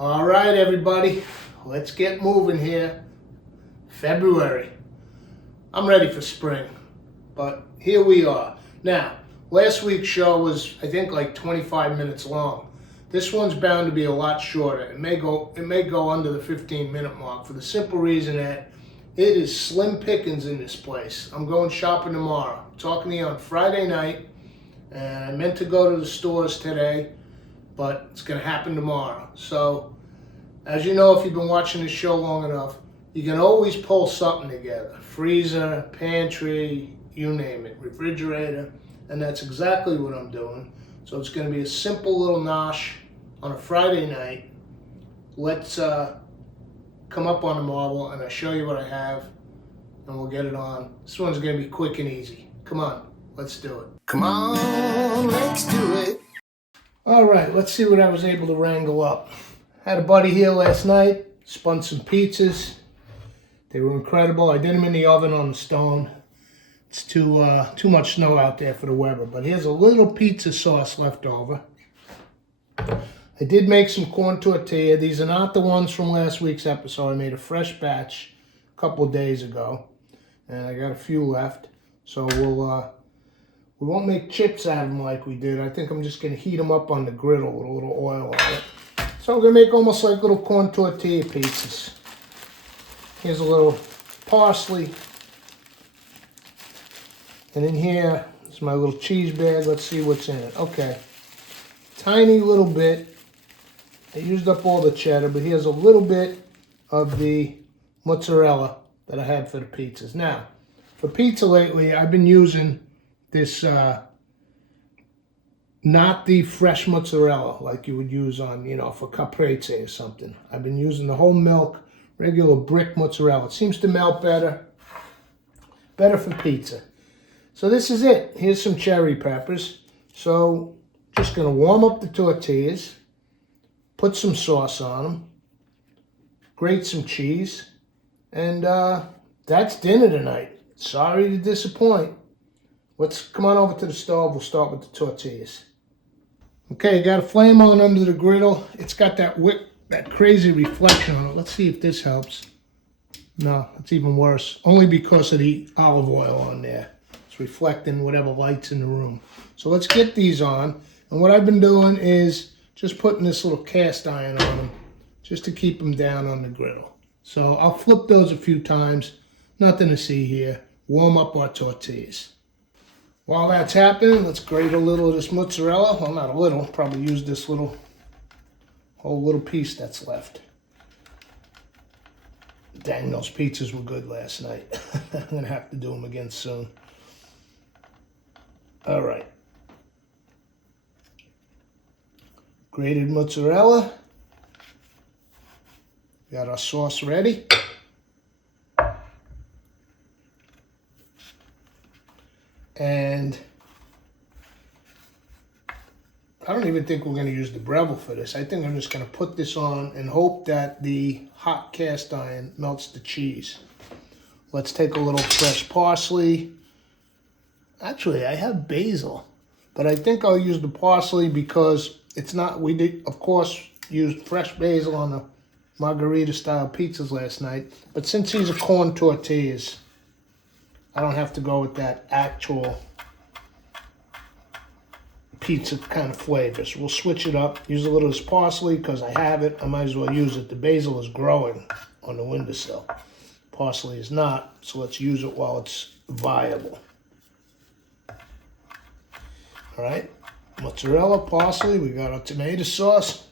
All right, everybody, let's get moving here. February. I'm ready for spring, but here we are. Now, last week's show was, I think, like 25 minutes long. This one's bound to be a lot shorter. It may go under the 15-minute mark for the simple reason that it is slim pickings in this place. I'm going shopping tomorrow. I'm talking to you on Friday night, and I meant to go to the stores today, but it's going to happen tomorrow. So, as you know, if you've been watching this show long enough, you can always pull something together. Freezer, pantry, you name it, refrigerator, and that's exactly what I'm doing. So it's going to be a simple little nosh on a Friday night. Let's come up on the marble and I'll show you what I have and we'll get it on. This one's going to be quick and easy. Come on, let's do it. Come on, let's do it. All right, let's see what I was able to wrangle up. Had a buddy here last night, spun some pizzas. They were incredible. I did them in the oven on the stone. It's too much snow out there for the weather, but here's a little pizza sauce left over. I did make some corn tortilla. These are not the ones from last week's episode. I made a fresh batch a couple of days ago, and I got a few left. So we won't make chips out of them like we did. I think I'm just going to heat them up on the griddle with a little oil on it. So I'm going to make almost like little corn tortilla pizzas. Here's a little parsley. And in here is my little cheese bag. Let's see what's in it. Okay. Tiny little bit. I used up all the cheddar, but here's a little bit of the mozzarella that I had for the pizzas. Now, for pizza lately, I've been using this, not the fresh mozzarella like you would use on, for caprese or something. I've been using the whole milk, regular brick mozzarella. It seems to melt better for pizza. So this is it. Here's some cherry peppers. So just going to warm up the tortillas, put some sauce on them, grate some cheese, and that's dinner tonight. Sorry to disappoint. Let's come on over to the stove. We'll start with the tortillas. Okay, got a flame on under the griddle. It's got that crazy reflection on it. Let's see if this helps. No, it's even worse. Only because of the olive oil on there. It's reflecting whatever light's in the room. So let's get these on. And what I've been doing is just putting this little cast iron on them just to keep them down on the griddle. So I'll flip those a few times. Nothing to see here. Warm up our tortillas. While that's happening, let's grate a little of this mozzarella. Well, not a little. Probably use this whole little piece that's left. Dang, those pizzas were good last night. I'm going to have to do them again soon. All right. Grated mozzarella. Got our sauce ready. And I don't even think we're going to use the Breville for this. I think I'm just going to put this on and hope that the hot cast iron melts the cheese. Let's take a little fresh parsley. Actually, I have basil, but I think I'll use the parsley because it's not, we did, of course, use fresh basil on the margarita-style pizzas last night, but since these are corn tortillas, I don't have to go with that actual pizza kind of flavors. We'll switch it up. Use a little of this parsley because I have it. I might as well use it. The basil is growing on the windowsill. Parsley is not, so let's use it while it's viable. All right, mozzarella, parsley. We got our tomato sauce.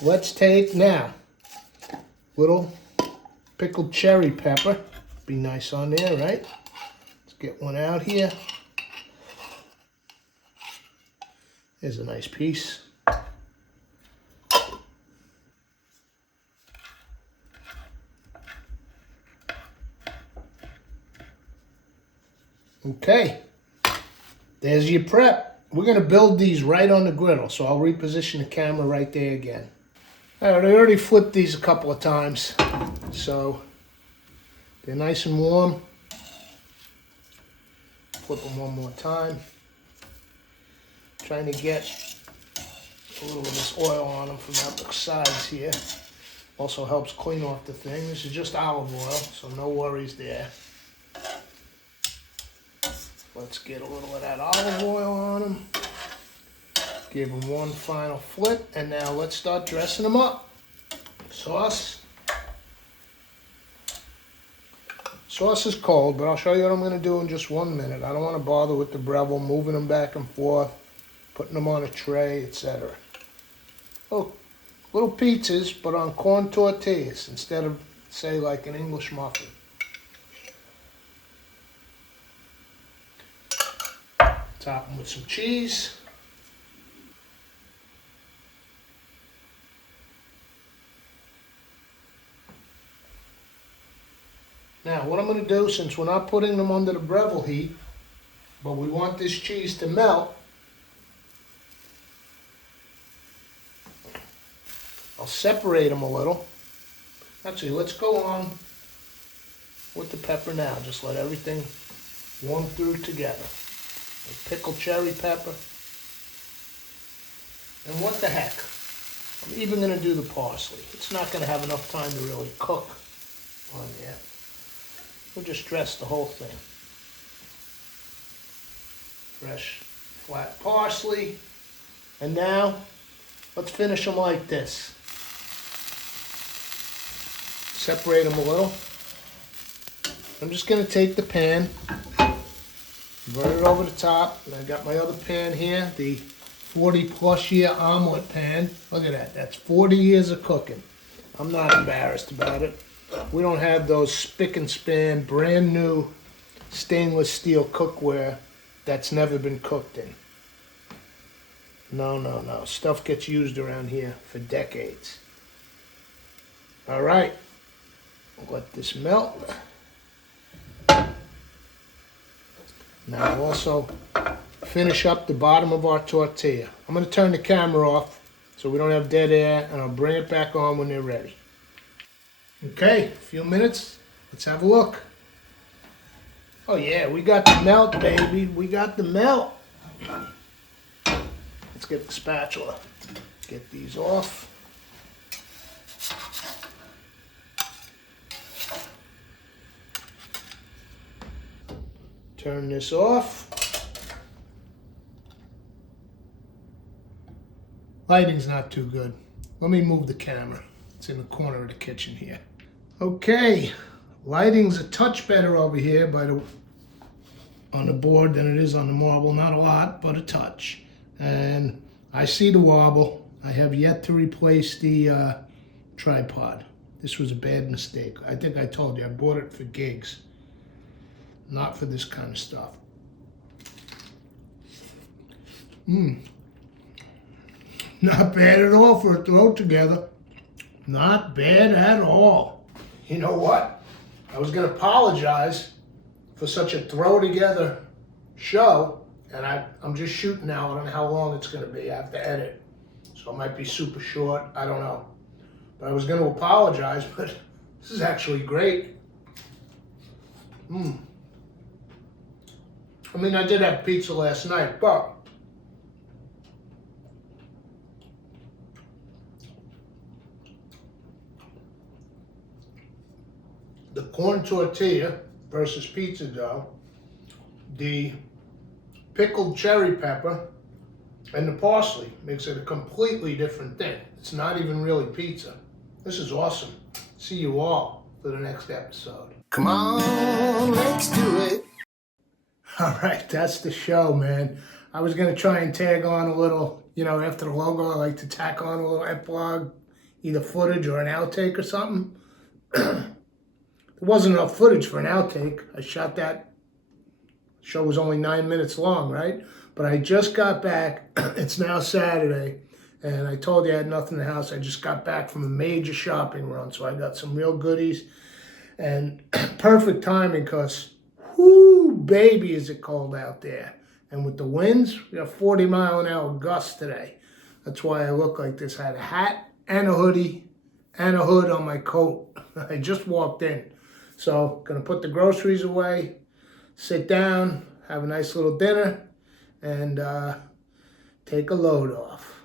Let's take now little pickled cherry pepper. Be nice on there, right? Let's get one out here. Here's a nice piece. Okay, there's your prep. We're going to build these right on the griddle, so I'll reposition the camera right there again. All right, I already flipped these a couple of times, so they're nice and warm. Flip them one more time. Trying to get a little of this oil on them from the sides here. Also helps clean off the thing. This is just olive oil, so no worries there. Let's get a little of that olive oil on them. Give them one final flip, and now let's start dressing them up. Sauce. Sauce is cold, but I'll show you what I'm going to do in just 1 minute. I don't want to bother with the Breville, moving them back and forth, putting them on a tray, etc. Oh, little pizzas, but on corn tortillas instead of, say, like an English muffin. Top them with some cheese. Now, what I'm going to do, since we're not putting them under the Breville heat, but we want this cheese to melt, I'll separate them a little. Actually, let's go on with the pepper now. Just let everything warm through together. The pickled cherry pepper. And what the heck? I'm even going to do the parsley. It's not going to have enough time to really cook on there. We'll just dress the whole thing. Fresh, flat parsley. And now, let's finish them like this. Separate them a little. I'm just going to take the pan, burn it over the top, and I got my other pan here, the 40+ year omelet pan. Look at that, that's 40 years of cooking. I'm not embarrassed about it. We don't have those spick and span, brand new stainless steel cookware that's never been cooked in. No, no, no. Stuff gets used around here for decades. All right. Let this melt. Now we'll also finish up the bottom of our tortilla. I'm going to turn the camera off so we don't have dead air, and I'll bring it back on when they're ready. Okay, a few minutes. Let's have a look. Oh yeah, we got the melt, baby. We got the melt. Let's get the spatula. Get these off. Turn this off. Lighting's not too good. Let me move the camera. It's in the corner of the kitchen here. Okay, lighting's a touch better over here on the board than it is on the marble. Not a lot, but a touch. And I see the wobble. I have yet to replace the tripod. This was a bad mistake. I think I told you, I bought it for gigs, not for this kind of stuff. Not bad at all for a throw together. Not bad at all. You know what? I was going to apologize for such a throw together show, and I'm just shooting now. I don't know how long it's going to be. I have to edit. So it might be super short. I don't know. But I was going to apologize, but this is actually great. I mean, I did have pizza last night, but the corn tortilla versus pizza dough, the pickled cherry pepper, and the parsley makes it a completely different thing. It's not even really pizza. This is awesome. See you all for the next episode. Come on, let's do it. All right, that's the show, man. I was going to try and tag on a little, after the logo, I like to tack on a little epilogue, either footage or an outtake or something. There wasn't enough footage for an outtake. I shot that. The show was only 9 minutes long, right? But I just got back. It's now Saturday, and I told you I had nothing in the house. I just got back from a major shopping run, so I got some real goodies. And perfect timing, because, whoo, baby, is it cold out there. And with the winds, we have 40-mile-an-hour gusts today. That's why I look like this. I had a hat and a hoodie and a hood on my coat. I just walked in. So, gonna put the groceries away, sit down, have a nice little dinner, and take a load off.